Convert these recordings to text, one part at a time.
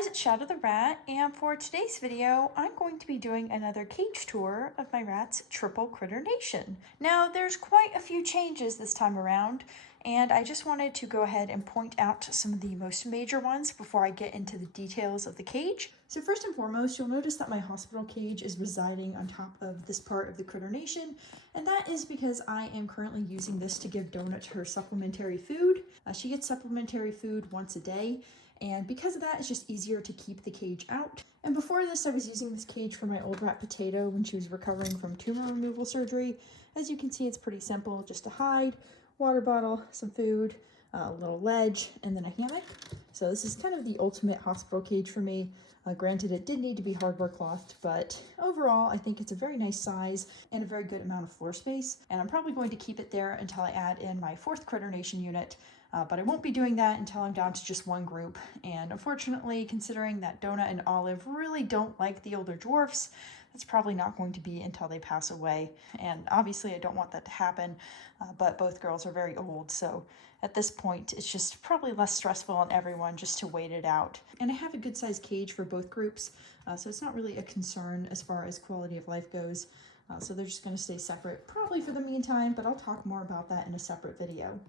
guys, it's Shadow the Rat, and for today's video, I'm going to be doing another cage tour of my rat's triple critter nation. Now, there's quite a few changes this time around, and I just wanted to go ahead and point out some of the most major ones before I get into the details of the cage. So first and foremost, you'll notice that my hospital cage is residing on top of this part of the critter nation, and that is because I am currently using this to give Donut her supplementary food. She gets supplementary food once a day, and because of that, it's just easier to keep the cage out. And before this, I was using this cage for my old rat Potato when she was recovering from tumor removal surgery. As you can see, it's pretty simple, just a hide, water bottle, some food, a little ledge, and then a hammock. So this is kind of the ultimate hospital cage for me. Granted, it did need to be hardware clothed, but overall, I think it's a very nice size and a very good amount of floor space. And I'm probably going to keep it there until I add in my fourth critter nation unit. But I won't be doing that until I'm down to just one group. And unfortunately, considering that Donut and Olive really don't like the older dwarfs, that's probably not going to be until they pass away. And obviously I don't want that to happen, but both girls are very old. So at this point, it's just probably less stressful on everyone just to wait it out. And I have a good sized cage for both groups. So it's not really a concern as far as quality of life goes. So they're just gonna stay separate probably for the meantime, but I'll talk more about that in a separate video.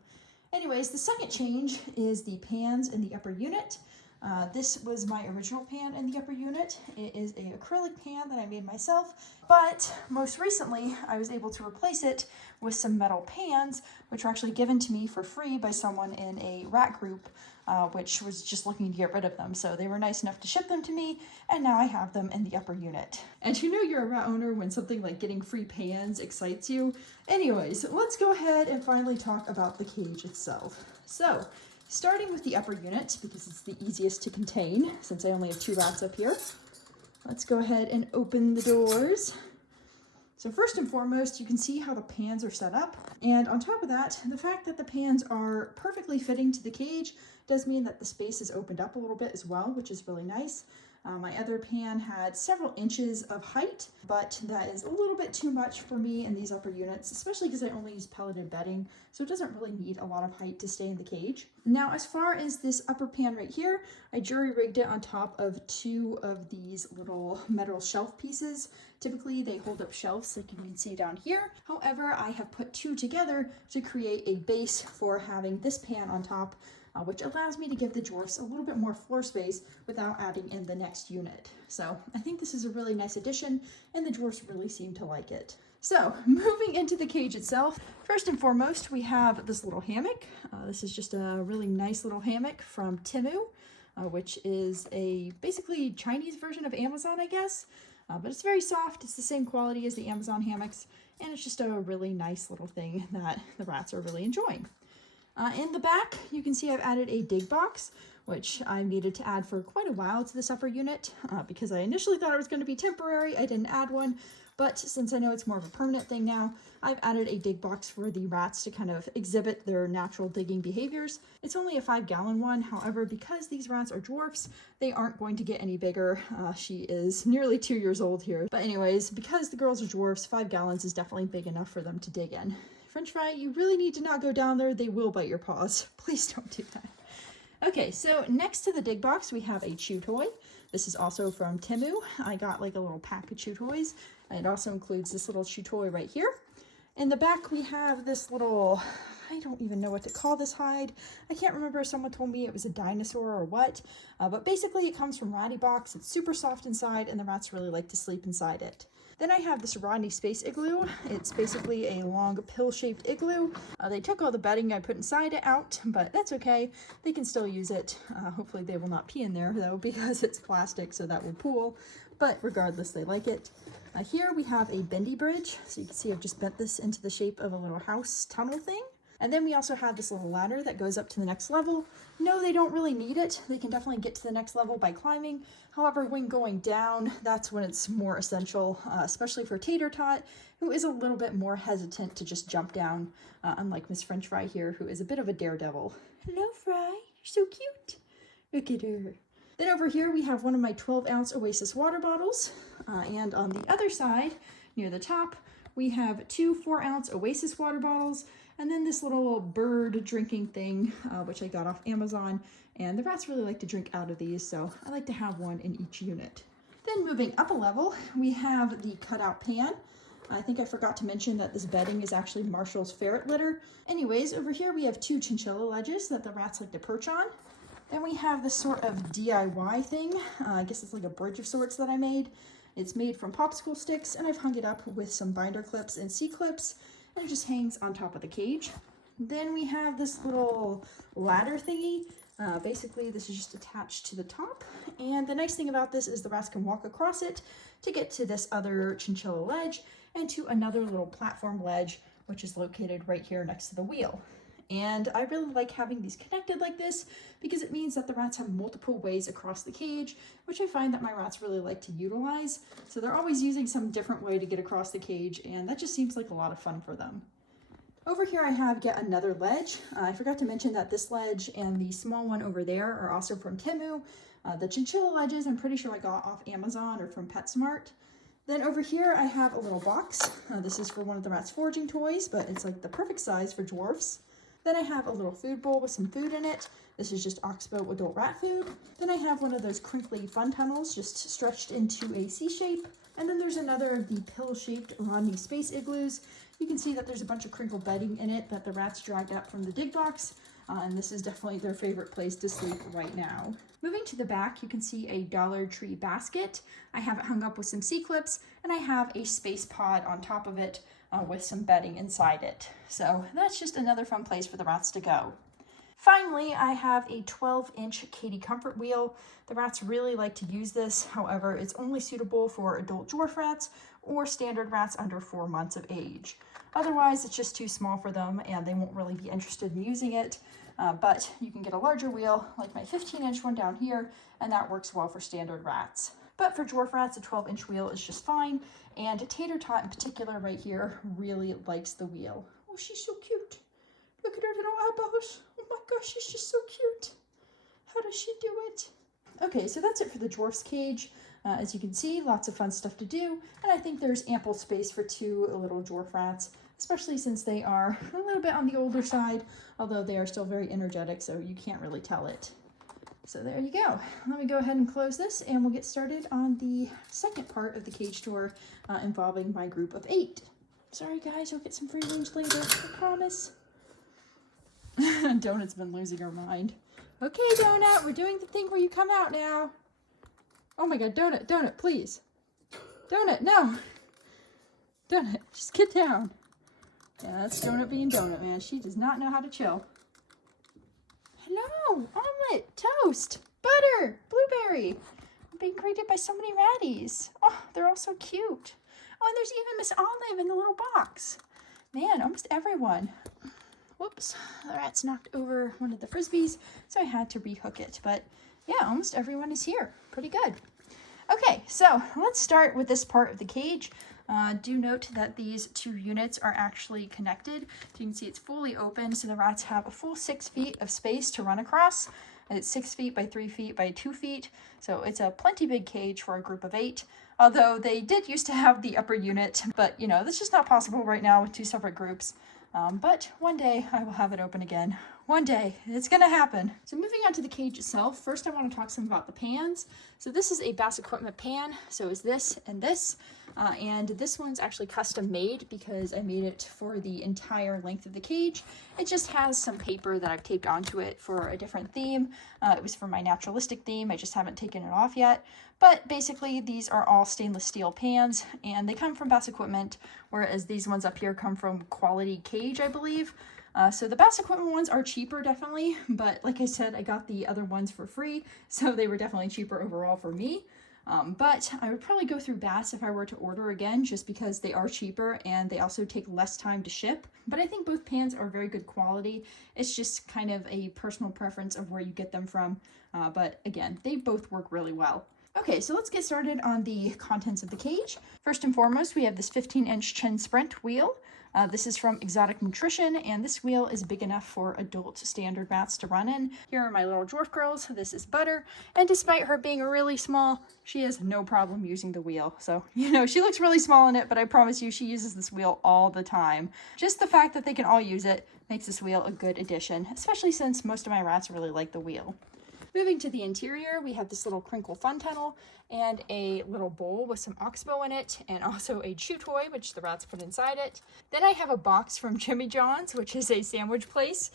Anyways, the second change is the pans in the upper unit. This was my original pan in the upper unit. It is an acrylic pan that I made myself, but most recently I was able to replace it with some metal pans, which were actually given to me for free by someone in a rat group, which was just looking to get rid of them. So they were nice enough to ship them to me, and now I have them in the upper unit. And you know you're a rat owner when something like getting free pans excites you. Anyways, let's go ahead and finally talk about the cage itself. So, starting with the upper unit, because it's the easiest to contain, since I only have 2 rats up here. Let's go ahead and open the doors. So first and foremost, you can see how the pans are set up. And on top of that, the fact that the pans are perfectly fitting to the cage does mean that the space is opened up a little bit as well, which is really nice. My other pan had several inches of height, but that is a little bit too much for me in these upper units, especially because I only use pelleted bedding, so it doesn't really need a lot of height to stay in the cage. Now, as far as this upper pan right here, I jury rigged it on top of 2 of these little metal shelf pieces. Typically, they hold up shelves like you can see down here. However, I have put 2 together to create a base for having this pan on top, which allows me to give the dwarfs a little bit more floor space without adding in the next unit. So I think this is a really nice addition, and the dwarfs really seem to like it. So moving into the cage itself, first and foremost, we have this little hammock. This is just a really nice little hammock from Temu, which is a basically Chinese version of Amazon, I guess. But it's very soft. It's the same quality as the Amazon hammocks, and it's just a really nice little thing that the rats are really enjoying. In the back, you can see I've added a dig box, which I needed to add for quite a while to this upper unit because I initially thought it was going to be temporary. I didn't add one, but since I know it's more of a permanent thing now, I've added a dig box for the rats to kind of exhibit their natural digging behaviors. It's only a 5-gallon one. However, because these rats are dwarfs, they aren't going to get any bigger. She is nearly 2 years old here. But anyways, because the girls are dwarfs, 5 gallons is definitely big enough for them to dig in. French fry, you really need to not go down there. They will bite your paws. Please don't do that. Okay, so next to the dig box, we have a chew toy. This is also from Temu. I got like a little pack of chew toys. It also includes this little chew toy right here. In the back, we have this little, I don't even know what to call this hide. I can't remember if someone told me it was a dinosaur or what, but basically it comes from Ratty Box. It's super soft inside, and the rats really like to sleep inside it. Then I have this Rodney Space Igloo. It's basically a long pill-shaped igloo. They took all the bedding I put inside it out, but that's okay. They can still use it. Hopefully they will not pee in there though, because it's plastic, so that will pool. But regardless, they like it. Here we have a bendy bridge. So you can see I've just bent this into the shape of a little house tunnel thing. And then we also have this little ladder that goes up to the next level. No, they don't really need it. They can definitely get to the next level by climbing. However, when going down, that's when it's more essential, especially for Tater Tot, who is a little bit more hesitant to just jump down, unlike Miss French Fry here, who is a bit of a daredevil. Hello, Fry. You're so cute. Look at her. Then over here, we have one of my 12-ounce Oasis water bottles. And on the other side, near the top, we have 2 4-ounce Oasis water bottles. And then this little bird drinking thing, which I got off Amazon, And the rats really like to drink out of these, so I like to have one in each unit. Then moving up a level, we have the cutout pan. I think I forgot to mention that this bedding is actually Marshall's ferret litter. Anyways, over here we have 2 chinchilla ledges that the rats like to perch on. Then we have this sort of DIY thing. I guess it's like a bridge of sorts that I made. It's made from popsicle sticks, and I've hung it up with some binder clips and C-clips, and it just hangs on top of the cage. Then we have this little ladder thingy. Basically, this is just attached to the top, and the nice thing about this is the rats can walk across it to get to this other chinchilla ledge and to another little platform ledge, which is located right here next to the wheel. And I really like having these connected like this because it means that the rats have multiple ways across the cage, which I find that my rats really like to utilize. So they're always using some different way to get across the cage, and that just seems like a lot of fun for them. Over here I have yet another ledge. I forgot to mention that this ledge and the small one over there are also from Temu. The chinchilla ledges I'm pretty sure I got off Amazon or from PetSmart. Then over here I have a little box. This is for one of the rats' foraging toys, but it's like the perfect size for dwarfs. Then I have a little food bowl with some food in it. This is just Oxbow adult rat food. Then I have one of those crinkly fun tunnels just stretched into a C shape. And then there's another of the pill-shaped Rodney space igloos. You can see that there's a bunch of crinkle bedding in it that the rats dragged up from the dig box. And this is definitely their favorite place to sleep right now. Moving to the back, you can see a Dollar Tree basket. I have it hung up with some C-clips, and I have a space pod on top of it with some bedding inside it. So that's just another fun place for the rats to go. Finally, I have a 12-inch Katie Comfort Wheel. The rats really like to use this. However, it's only suitable for adult dwarf rats or standard rats under 4 months of age. Otherwise, it's just too small for them and they won't really be interested in using it. But you can get a larger wheel, like my 15-inch one down here, and that works well for standard rats. But for dwarf rats, a 12-inch wheel is just fine. And Tater Tot in particular right here really likes the wheel. Oh, she's so cute. Look at her little eyeballs. Oh my gosh, she's just so cute. How does she do it? Okay, so that's it for the dwarf's cage. As you can see, lots of fun stuff to do. And I think there's ample space for 2 little dwarf rats, especially since they are a little bit on the older side, although they are still very energetic, so you can't really tell it. So there you go. Let me go ahead and close this, and we'll get started on the second part of the cage tour involving my group of 8. Sorry guys, you'll get some free range later, I promise. Donut's been losing her mind. Okay, Donut, we're doing the thing where you come out now. Oh my god, Donut, please. Donut, no. Donut, just get down. Yeah, that's Donut being Donut, man. She does not know how to chill. Hello, omelet, toast, butter, blueberry. I'm being greeted by so many ratties. Oh, they're all so cute. Oh, and there's even Miss Olive in the little box. Man, almost everyone. Whoops, the rats knocked over one of the frisbees, so I had to rehook it. But yeah, almost everyone is here. Pretty good. Okay, so let's start with this part of the cage. Do note that these 2 units are actually connected. So you can see it's fully open, so the rats have a full 6 feet of space to run across. It's 6 feet by 3 feet by 2 feet, so it's a plenty big cage for a group of 8. Although they did used to have the upper unit, but you know, that's just not possible right now with 2 separate groups. But one day I will have it open again. One day, it's gonna happen. So moving on to the cage itself, first I want to talk some about the pans. So this is a Bass Equipment pan, so is this and this. And this one's actually custom made because I made it for the entire length of the cage. It just has some paper that I've taped onto it for a different theme. It was for my naturalistic theme. I just haven't taken it off yet. But basically, these are all stainless steel pans, and they come from Bass Equipment, whereas these ones up here come from Quality Cage, I believe. So the Bass Equipment ones are cheaper, definitely, but like I said, I got the other ones for free, so they were definitely cheaper overall for me. But I would probably go through Bass if I were to order again, just because they are cheaper and they also take less time to ship. But I think both pans are very good quality. It's just kind of a personal preference of where you get them from. But again, they both work really well. Okay, so let's get started on the contents of the cage. First and foremost, we have this 15-inch Chin Sprint wheel. This is from Exotic Nutrition, and this wheel is big enough for adult standard rats to run in. Here are my little dwarf girls. This is Butter, and despite her being really small, she has no problem using the wheel. So, you know, she looks really small in it, but I promise you she uses this wheel all the time. Just the fact that they can all use it makes this wheel a good addition, especially since most of my rats really like the wheel. Moving to the interior, we have this little crinkle fun tunnel and a little bowl with some oxbow in it, and also a chew toy, which the rats put inside it. Then I have a box from Jimmy John's, which is a sandwich place.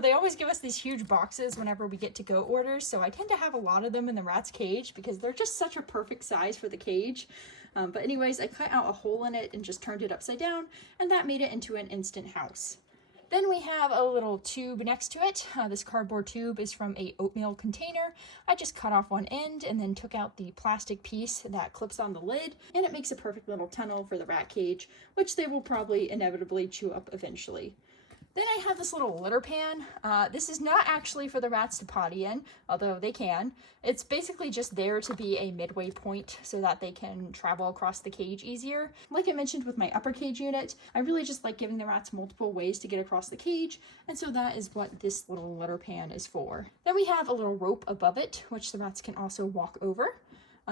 They always give us these huge boxes whenever we get to-go orders, so I tend to have a lot of them in the rat's cage because they're just such a perfect size for the cage. But anyways, I cut out a hole in it and just turned it upside down, and that made it into an instant house. Then we have a little tube next to it. This cardboard tube is from a oatmeal container. I just cut off one end and then took out the plastic piece that clips on the lid, and it makes a perfect little tunnel for the rat cage, which they will probably inevitably chew up eventually. Then I have this little litter pan. This is not actually for the rats to potty in, although they can. It's basically just there to be a midway point so that they can travel across the cage easier. Like I mentioned with my upper cage unit, I really just like giving the rats multiple ways to get across the cage, and so that is what this little litter pan is for. Then we have a little rope above it, which the rats can also walk over.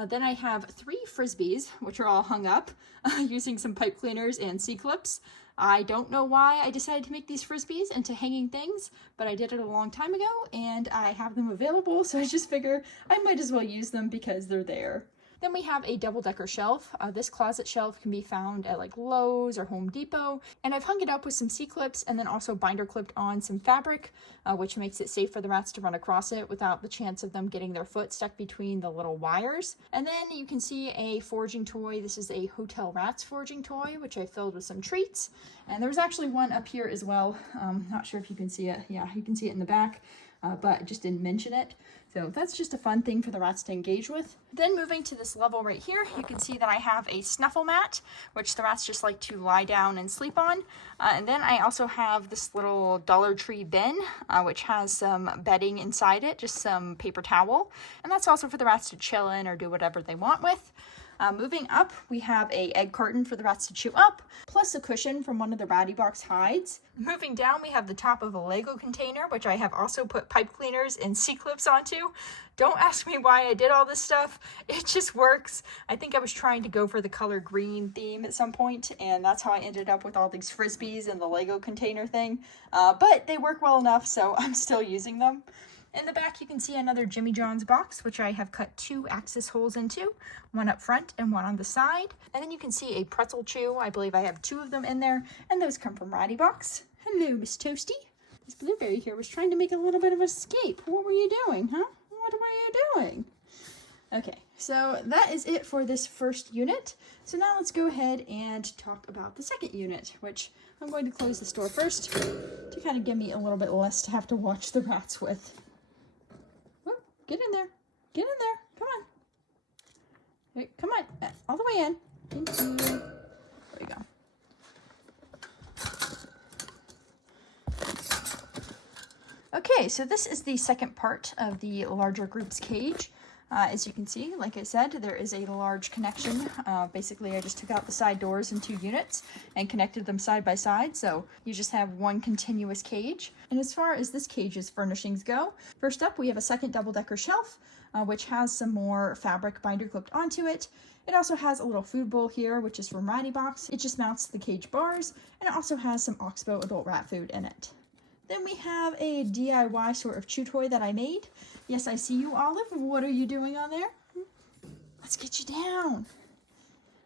Then I have 3 frisbees, which are all hung up using some pipe cleaners and C-clips. I don't know why I decided to make these frisbees into hanging things, but I did it a long time ago and I have them available, so I just figure I might as well use them because they're there. Then we have a double-decker shelf. This closet shelf can be found at like Lowe's or Home Depot, and I've hung it up with some C-clips and then also binder clipped on some fabric, which makes it safe for the rats to run across it without the chance of them getting their foot stuck between the little wires. And then you can see a foraging toy. This is a Hotel Rats foraging toy, which I filled with some treats. And there's actually one up here as well. Not sure if you can see it. Yeah, you can see it in the back, but I just didn't mention it. So that's just a fun thing for the rats to engage with. Then moving to this level right here, you can see that I have a snuffle mat, which the rats just like to lie down and sleep on. And then I also have this little Dollar Tree bin, which has some bedding inside it, just some paper towel. And that's also for the rats to chill in or do whatever they want with. Moving up, we have a egg carton for the rats to chew up, plus a cushion from one of the Ratty Box hides. Moving down, we have the top of a Lego container, which I have also put pipe cleaners and C-clips onto. Don't ask me why I did all this stuff. It just works. I think I was trying to go for the color green theme at some point, and that's how I ended up with all these frisbees and the Lego container thing. But they work well enough, so I'm still using them. In the back, you can see another Jimmy John's box, which I have cut 2 axis holes into, one up front and one on the side. And then you can see a pretzel chew. I believe I have 2 of them in there, and those come from Ratty Box. Hello, Miss Toasty. This blueberry here was trying to make a little bit of escape. What were you doing, huh? What were you doing? Okay, so that is it for this first unit. So now let's go ahead and talk about the second unit, which I'm going to close the door first to kind of give me a little bit less to have to watch the rats with. Get in there. Get in there. Come on. Wait, come on. All the way in. Thank you. There we go. Okay, so this is the second part of the larger group's cage. As you can see, like I said, there is a large connection. Basically, I just took out the side doors in 2 units and connected them side by side, so you just have one continuous cage. And as far as this cage's furnishings go, first up we have a second double-decker shelf, which has some more fabric binder clipped onto it. It also has a little food bowl here, which is from Ratty Box. It just mounts the cage bars, and it also has some Oxbow adult rat food in it. Then we have a DIY sort of chew toy that I made. Yes, I see you, Olive. What are you doing on there? Let's get you down.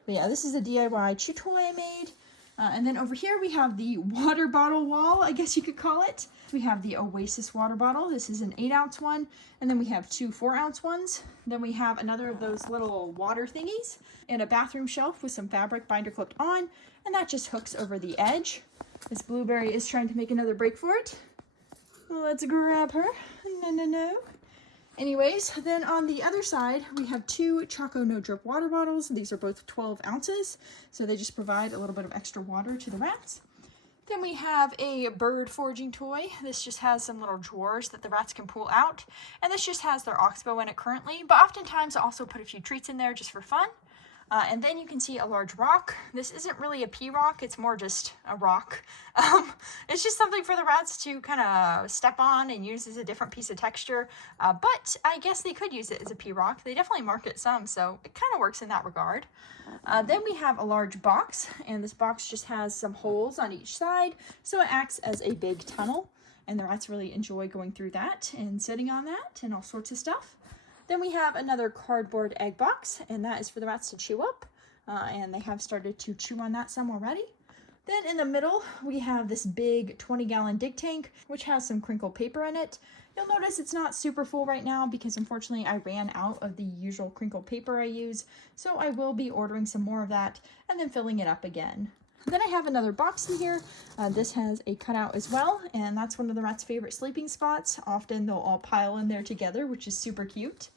But yeah, this is a DIY chew toy I made. And then over here we have the water bottle wall, I guess you could call it. We have the Oasis water bottle. This is an 8-ounce one. And then we have 2 4-ounce ones. Then we have another of those little water thingies and a bathroom shelf with some fabric binder clipped on. And that just hooks over the edge. This blueberry is trying to make another break for it. Let's grab her. No. Anyways, then on the other side, we have 2 Choco No Drip water bottles. These are both 12 ounces, so they just provide a little bit of extra water to the rats. Then we have a bird foraging toy. This just has some little drawers that the rats can pull out, and this just has their Oxbow in it currently, but oftentimes I also put a few treats in there just for fun. And then you can see a large rock. This isn't really a pea rock, it's more just a rock. It's just something for the rats to kind of step on and use as a different piece of texture. But I guess they could use it as a pea rock. They definitely mark it some, so it kind of works in that regard. Then we have a large box, and this box just has some holes on each side, so it acts as a big tunnel. and the rats really enjoy going through that and sitting on that and all sorts of stuff. Then we have another cardboard egg box, and that is for the rats to chew up, and they have started to chew on that some already. Then in the middle, we have this big 20-gallon dig tank, which has some crinkle paper in it. You'll notice it's not super full right now because unfortunately I ran out of the usual crinkle paper I use, so I will be ordering some more of that and then filling it up again. Then I have another box in here. This has a cutout as well, and that's one of the rats' favorite sleeping spots. Often they'll all pile in there together, which is super cute.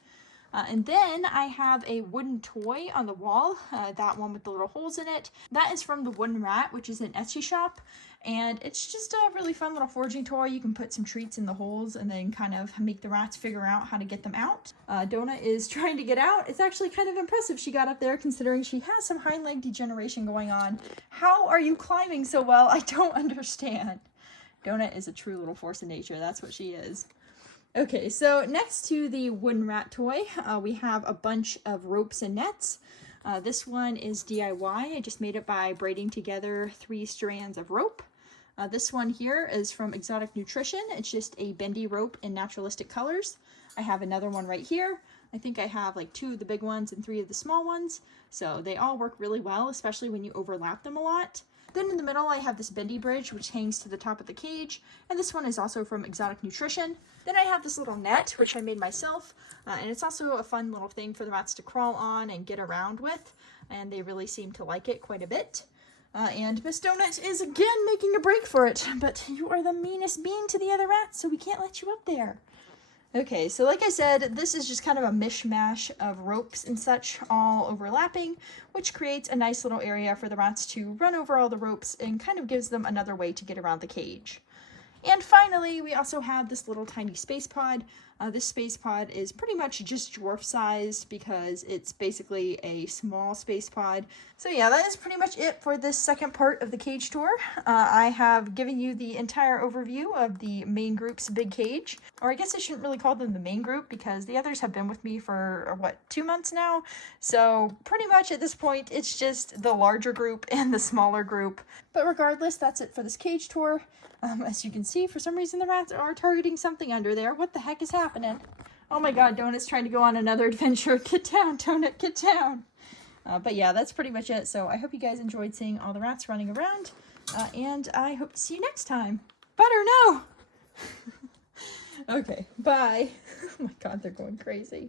And then I have a wooden toy on the wall, that one with the little holes in it. That is from the Wooden Rat, which is an Etsy shop. And it's just a really fun little foraging toy. You can put some treats in the holes and then kind of make the rats figure out how to get them out. Donut is trying to get out. It's actually kind of impressive she got up there considering she has some hind leg degeneration going on. How are you climbing so well? I don't understand. Donut is a true little force of nature. That's what she is. Okay, so next to the Wooden Rat toy, we have a bunch of ropes and nets. This one is DIY. I just made it by braiding together 3 strands of rope. This one here is from Exotic Nutrition. It's just a bendy rope in naturalistic colors. I have another one right here. I think I have like 2 of the big ones and 3 of the small ones. So they all work really well, especially when you overlap them a lot. Then in the middle, I have this bendy bridge, which hangs to the top of the cage. And this one is also from Exotic Nutrition. Then I have this little net, which I made myself. And it's also a fun little thing for the rats to crawl on and get around with. And they really seem to like it quite a bit. And Miss Donut is again making a break for it. But you are the meanest being to the other rats, so we can't let you up there. Okay, so like I said, this is just kind of a mishmash of ropes and such all overlapping, which creates a nice little area for the rats to run over all the ropes and kind of gives them another way to get around the cage. And finally, we also have this little tiny space pod. This space pod is pretty much just dwarf sized because it's basically a small space pod. So yeah, that is pretty much it for this second part of the cage tour. I have given you the entire overview of the main group's big cage. Or I guess I shouldn't really call them the main group because the others have been with me for, what, 2 months now? So pretty much at this point, it's just the larger group and the smaller group. But regardless, that's it for this cage tour. As you can see, for some reason the rats are targeting something under there. What the heck is happening? Oh my god, Donut's trying to go on another adventure. Get down, Donut, get down. But yeah, that's pretty much it. So I hope you guys enjoyed seeing all the rats running around. And I hope to see you next time. Butter, no! Okay, bye. Oh my god, they're going crazy.